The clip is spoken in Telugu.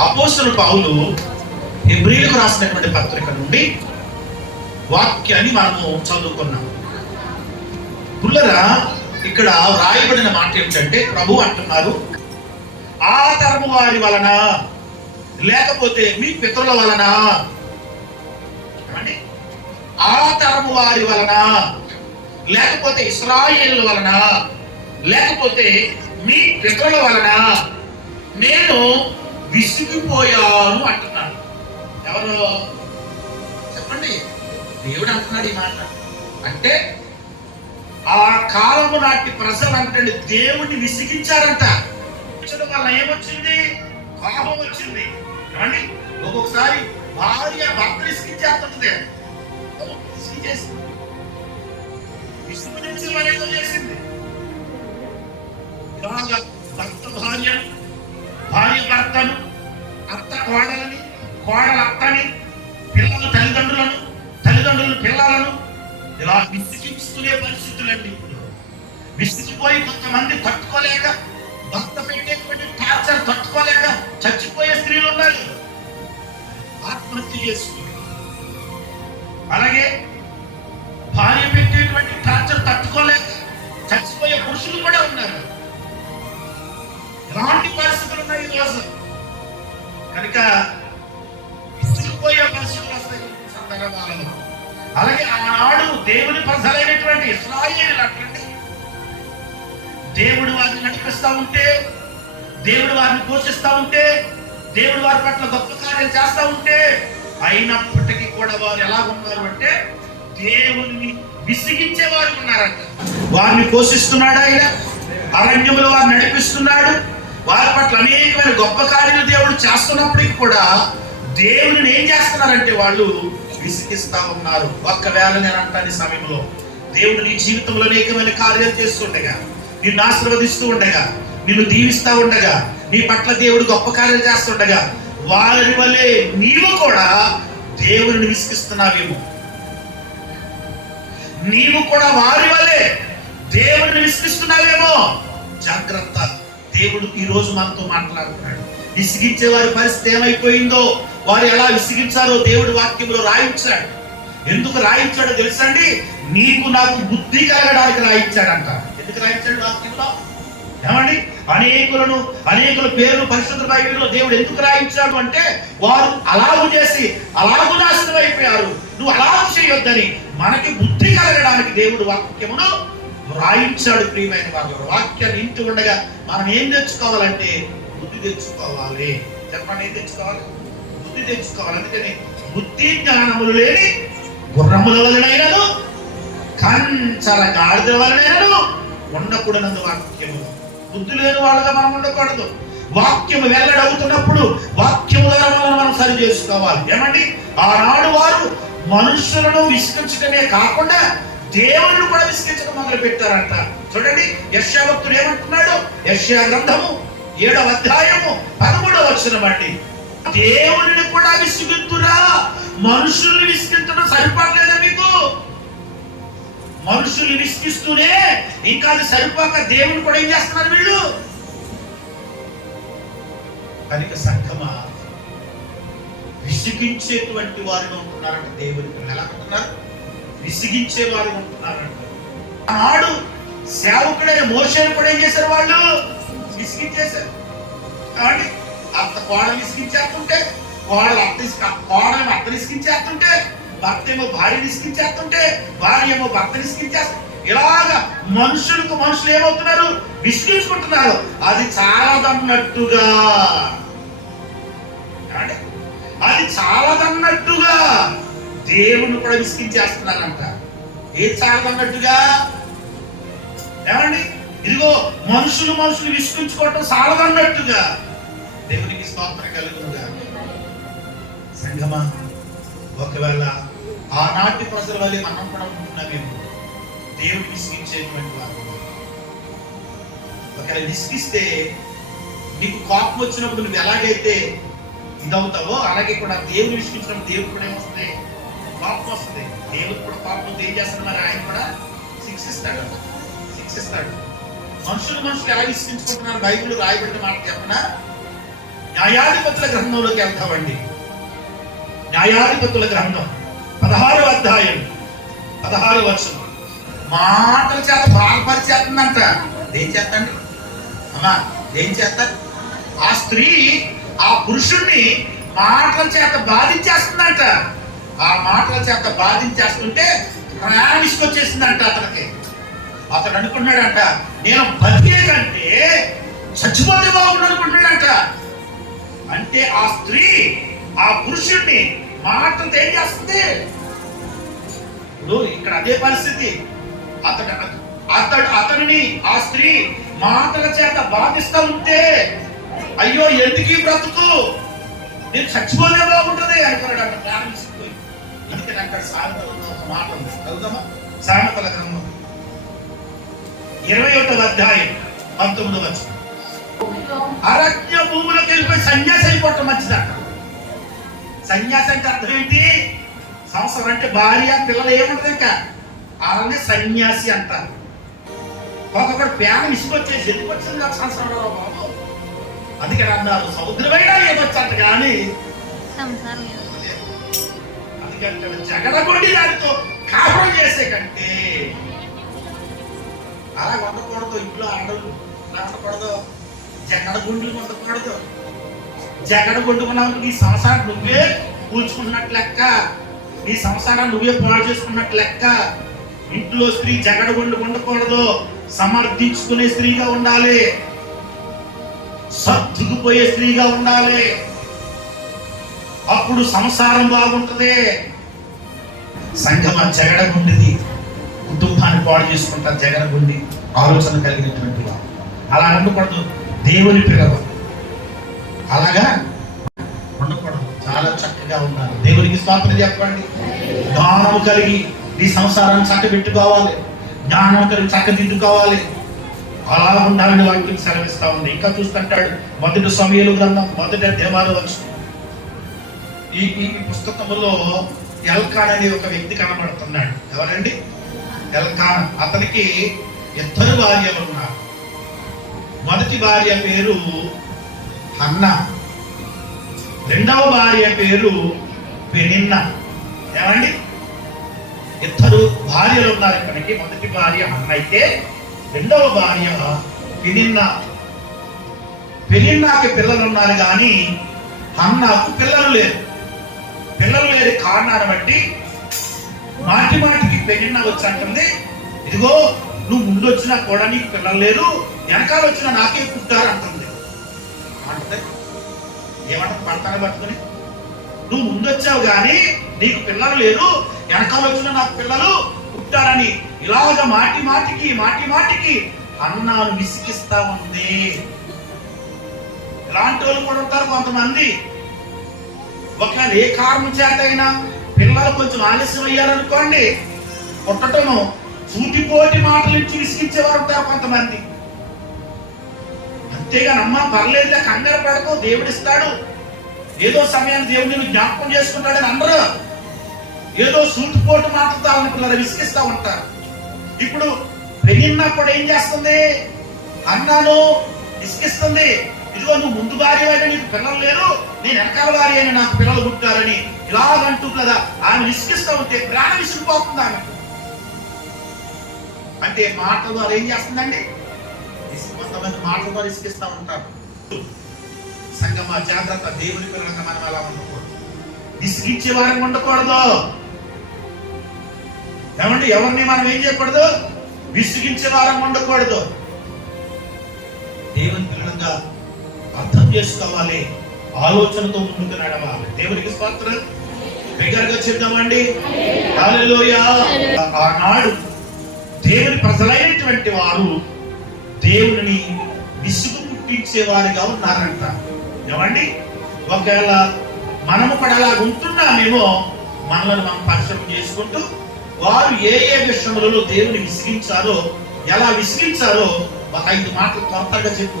అపోస్తులు పావులు ఎబ్రిలకు రాసినటువంటి పత్రిక నుండి వాక్యాన్ని మనము చదువుకున్నాం. పుల్లరా ఇక్కడ వ్రాయబడిన మాట ఏమిటంటే ప్రభు అంటున్నారు ఆ తరము వారి వలన లేకపోతే మీ పితరుల వలన ఆ తరము వారి వలన లేకపోతే ఇస్రాయేల్ వలన లేకపోతే మీ పితరుల వలన నేను విసిగిపోయారు అంటున్నాను ఎవరు? చెప్పండి. దేవుడు అంటున్నాడు ఈ మాట. అంటే ఆ కాలము నాటి ప్రజలు అంటే దేవుడిని విసిగించారంట విసిగించడం వల్ల ఏమొచ్చింది కోపం వచ్చింది. ఏమండి ఒక్కొక్కసారి భార్య భర్త విసిగించేస్తుంది. విసిగించేసింది. విసుగు నుంచి మరేదో చేసింది. ఆత్మహత్య అలాగే భార్య పెట్టేటువంటి టార్చర్ తట్టుకోలేక చచ్చిపోయే పురుషులు కూడా ఉన్నారు. ఎలాంటి పరిస్థితులు ఉన్నాయి ఈరోజు కనుక విసిగిపోయే పరిస్థితులు వస్తాయి సందర్భాలలో. అలాగే ఆనాడు దేవుని ప్రజలైనటువంటి ఇస్రాయేలు అట్లండి దేవుడు వారిని నడిపిస్తూ ఉంటే దేవుడు వారిని పోషిస్తూ ఉంటే దేవుడు వారి పట్ల గొప్ప కార్యం చేస్తూ ఉంటే అయినప్పటికీ కూడా వారు ఎలా ఉన్నారు అంటే దేవుని విసిగించే వారు ఉన్నారంట. వారిని పోషిస్తున్నాడు ఆయన. అరణ్యంలో వారు నడిపిస్తున్నాడు. వారి పట్ల అనేకమైన గొప్ప కార్యాలు దేవుడు చేస్తున్నప్పటికీ కూడా దేవుడిని ఏం చేస్తున్నారంటే వాళ్ళు విసిగిస్తా ఉన్నారు. ఒక్కవేళ నేను అంటాను సమయంలో దేవుడు నీ జీవితంలో అనేకమైన కార్యాలు చేస్తుండగా నిన్ను ఆశీర్వదిస్తూ ఉండగా నిన్ను దీవిస్తూ ఉండగా నీ పట్ల దేవుడు గొప్ప కార్యాలు చేస్తుండగా వారి వలె నీవు కూడా దేవుడిని విసిగిస్తున్నావేమో నీవు కూడా వారి వలె దేవుడిని విసిగిస్తున్నావేమో జాగ్రత్త. దేవుడు ఈరోజు మనతో మాట్లాడుతున్నాడు. విసిగించే వారి పరిస్థితి ఏమైపోయిందో వారు ఎలా విసిగించారో దేవుడు వాక్యంలో రాయించాడు. ఎందుకు రాయించాడో తెలుసండి నీకు నాకు బుద్ధి కలగడానికి రాయించాడంట. ఎందుకు రాయించాడు వాక్యంలో? ఏమండి? అనేకులను అనేకుల పేర్లు పరిశుద్ధ బైబిల్లో దేవుడు ఎందుకు రాయించాడు అంటే వారు అలాగు చేసి అలాగు నాశనం అయిపోయారు. నువ్వు అలాగు చేయొద్దని మనకి బుద్ధి కలగడానికి దేవుడు వాక్యమును రాయించాడు ప్రియమైన వారు. వాక్యాన్ని ఇంటి ఉండగా మనం ఏం తెచ్చుకోవాలంటే బుద్ధి తెచ్చుకోవాలి. చెప్పండి ఏం తెచ్చుకోవాలి? బుద్ధి తెచ్చుకోవాలి. అందుకని బుద్ధి జ్ఞానములు లేని గుర్రముల వలనైనను కంచల గాడిద వలనైనను ఉండకూడనందు వాక్యము. బుద్ధి లేని వాళ్ళగా మనం ఉండకూడదు. వాక్యం వెల్లడవుతున్నప్పుడు వాక్యము ద్వారా మనం మనం సరి చేసుకోవాలి. ఏమండి? ఆనాడు వారు మనుషులను విసిగించడమే కాకుండా దేవుళ్ళు కూడా విసిగించడం మొదలు పెట్టారంట చూడండి యశ్యాభక్తుడు ఏమంటున్నాడు? యశ్యా గ్రంథము ఏడవ అధ్యాయము పదమూడవ వచ్చిన అండి. దేవుడిని కూడా విసిగిద్దురా మనుషుల్ని విసిగించడం సరిపడలేదా మీకు? మనుషులు విసిగిస్తూనే ఇంకా అది సరిపోక దేవుని కూడా ఏం చేస్తున్నారు వీళ్ళు? కనుక సంఘమా విసిగించేటువంటి వారిని ఉంటున్నారంట దేవుడికి ఎలా ఉంటున్నారు? విసిగించే వారు ఉంటున్నారంట. ఆనాడు సేవకుడైన మోషేని కూడా ఏం చేశారు వాళ్ళు? విసిగించేశారు. కాబట్టి అత్త కోడలు విసిగించేస్తుంటే కోడలు అత్త కోడని కోడలు అత్త విసిగించేస్తుంటే భర్త ఏమో భార్య విసిగించేస్తుంటే భార్య ఏమో భర్త విసిగించేస్తుంది ఇలాగా మనుషులకు మనుషులు ఏమవుతున్నారు? విసిగించుకుంటున్నారు అది చాలదన్నట్టుగా. అది చాలదన్నట్టుగా. దేవుని కూడా విసిగించేస్తున్నారంట ఏది చాలదన్నట్టుగా? ఏమండి? ఇదిగో మనుషులు మనుషులు విసిగించుకోవటం చాలదన్నట్టుగా. దేవునికి స్తోత్రం కలుగుతుందా? సంగమా ఒకవేళ ఆనాటి ప్రజల వల్ల మనం కూడా ఉంటున్నామేమో దేవుడు విసిగించేటువంటి వారు. ఒకవేళ విసిగిస్తే నీకు కోపం వచ్చినప్పుడు నువ్వు ఎలాగైతే ఇదవుతావో అలాగే కూడా దేవుని విసిగించినప్పుడు దేవుడు కూడా ఏమొస్తుంది కోపం వస్తుంది. దేవుడు కూడా కోపం ఏం చేస్తాడు మరి? ఆయన కూడా శిక్షిస్తాడు. శిక్షిస్తాడు. మనుషులు మనుషులు ఎలా విసిగించుకుంటున్నారు బైబిల్ రాయబడిన మాట చెప్పనా? న్యాయాధిపతుల గ్రంథంలోకి వెళ్తామండి. న్యాయాధిపతుల గ్రంథం. పదహారు అధ్యాయం. పదహారు వర్షం మాటల చేత బాధపరిచేస్తుందంట. ఏం చేస్తండి? అమ్మా ఏం చేస్తారు? ఆ స్త్రీ ఆ పురుషుణ్ణి మాటల చేత బాధించేస్తుందంట. ఆ మాటల చేత బాధించేస్తుంటే ప్రాణం అతనికి. అతడు అనుకున్నాడంట నేను బతికే కంటే చచ్చిపోతే బాగుండు అనుకుంటున్నాడంట. అంటే ఆ స్త్రీ ఆ పురుషుణ్ణి మాటలతో ఏం చేస్తుంది? ఇప్పుడు ఇక్కడ అదే పరిస్థితి. అతడు అతడు అతనిని ఆ స్త్రీ మాటల చేత బాధిస్తూ ఉంటే అయ్యో ఎందుకు బ్రతుకు? నేను చచ్చిపోలే బాగుంటుంది అనుకున్నాడు అక్కడ ప్రాణం ఇసిపోయి అందుకని అక్కడ సామెతల ఒక మాట ఉంది. చదువుదామా సామెతల గ్రంథం ఇరవై ఒకటవ అధ్యాయం పంతొమ్మిది వచ్చు అరణ్య భూములకు వెళ్ళిపోయి సన్యాసి అయిపోవటం మంచిదంట. సన్యాసి అంటే అర్థం ఏంటి? సంవత్సరం అంటే భార్య పిల్లలు ఏముండదు ఇంకా? అలానే సన్యాసి అంటారు. ఒక్కొక్కడు ప్యానం ఇసుకొచ్చేసి ఎందుకు వచ్చింది సంవత్సరంలో బాబు? అందుకని అన్నారు సముద్రమైనా ఏమొచ్చంట కానీ. అందుకంటే జగడగొండి దానితో కాపురం చేసే కంటే అలా ఉండకూడదు ఇంట్లో ఆడలు అలా ఉండకూడదు జగడ గుండ్లు ఉండకూడదు జగడ గుండుకున్నావు నీ సంసారం నువ్వే కూల్చుకున్నట్టు లెక్క. నీ సంసారం నువ్వే పాడు చేసుకున్నట్టు లెక్క. ఇంట్లో స్త్రీ జగడ వండు ఉండకూడదు. సమర్థించుకునే స్త్రీగా ఉండాలి. సర్దుకుపోయే స్త్రీగా ఉండాలి. అప్పుడు సంసారం బాగుంటది. సంఘమ జగడగుండిది కుటుంబాన్ని పాడు చేసుకుంటారు జగడగుండి ఆలోచన కలిగినటువంటి వారు అలా అనుకోకూడదు దేవుని పిల్లలు అలాగా? ఉండకూడదు. చాలా చక్కగా ఉండాలి దేవునికి స్తోత్రం చెప్పండి. జ్ఞానం కలిగి నీ సంసారాన్ని చక్కబెట్టుకోవాలి. జ్ఞానం కలిగి చక్కదిద్దుకోవాలి. అలా ఉండాలని వాక్యం సెలవిస్తా ఉంది. ఇంకా చూస్తుంటాడు మొదటి సమయంలో గ్రంథం మొదటి దేవాలు వచ్చి. ఈ ఈ పుస్తకములో ఎల్కాన్ అనే ఒక వ్యక్తి కనబడుతున్నాడు. ఎవరండి? ఎల్కాన్. అతనికి ఇద్దరు భార్యలు ఉన్నారు. మొదటి భార్య పేరు అన్న. రెండవ భార్య పేరు పెనిన్న. ఏమండి? ఇద్దరు భార్యలు ఉన్నారు ఇక్కడికి. మొదటి భార్య అన్న అయితే రెండవ భార్య పెనిన్న. పెనిన్నాకి పిల్లలు ఉన్నారు కానీ అన్నకు పిల్లలు లేరు. పిల్లలు లేని కారణాన్ని బట్టి మాటి మాటికి పెనిన్న వచ్చి అంటుంది ఇదిగో నువ్వు ముందు వచ్చినా కూడా నీకు పిల్లలు లేరు వెనకాల వచ్చినా నాకే పుట్టారు అంటుంది. అంటే ఏమంటారు పంటను పట్టుకుని. నువ్వు ముందు వచ్చావు కానీ నీకు పిల్లలు లేరు. వెనకాల వచ్చిన నాకు పిల్లలు పుట్టారని ఇలాగ మాటి మాటికి మాటి మాటికి అన్నాను విసిగిస్తా ఉంది. ఇలాంటి వాళ్ళు కూడా ఉంటారు కొంతమంది. ఒకవేళ ఏ కారణం చేత అయినా పిల్లలు కొంచెం ఆలస్యం అయ్యారనుకోండి పుట్టటము సూటిపోటి మాటలు ఇచ్చి విసిగించేవారు ఉంటారు కొంతమంది. అంతేగాని అమ్మ పర్లేదులే కంగారు పడకో దేవుడు ఇస్తాడు ఏదో సమయాన్ని దేవుడు నువ్వు జ్ఞాపకం చేసుకుంటాడని అందరూ ఏదో సూటిపోటు మాటలతో వాళ్ళని పిల్లలు విసిగిస్తా ఉంటారు ఇప్పుడు పెళ్ళిన్నప్పుడు ఏం చేస్తుంది? అన్నాను విసిగిస్తుంది. ఇదిగో నువ్వు ముందు భార్య అని నీకు పిల్లలు లేరు. నేను వెనకాల భార్య అయినా నాకు పిల్లలు పుట్టారని ఇలాగంటూ కదా ఆమె విసిగిస్తూ ఉంటే ప్రాణం విసిగిపోతుంది ఆమె. అంటే మాటల ద్వారా ఏం చేస్తుందండి? కొంతమంది మాటల ద్వారా విసిగిస్తూ ఉంటారు. సంగమా జాగ్రత్త దేవుని పిల్లలుగా మనం అలా ఉండకూడదు విసిగించే వారికి ఉండకూడదు. ఏమంటే ఎవరిని మనం ఏం చేయకూడదు? విసిగించే వారం ఉండకూడదు. దేవుని పిల్లలంగా అర్థం చేసుకోవాలి. ఆలోచనతో ముందుకు నడవాలి. దేవునికి స్వాతంత్రం దగ్గరగా చెప్దామండి. ఆనాడు దేవుని ప్రజలైనటువంటి వారు దేవుని విసుగు పుట్టించే వారిగా ఉన్నారంట? ఏమండి? ఒకవేళ మనము కూడా అలా ఉంటున్నామేమో మనల్ని మనం పరిశ్రమ చేసుకుంటూ వారు ఏ ఏ విషయములలో దేవుని విసిగించారో ఎలా విసిగించారో ఒక ఐదు మాటలు త్వరగా చెప్పి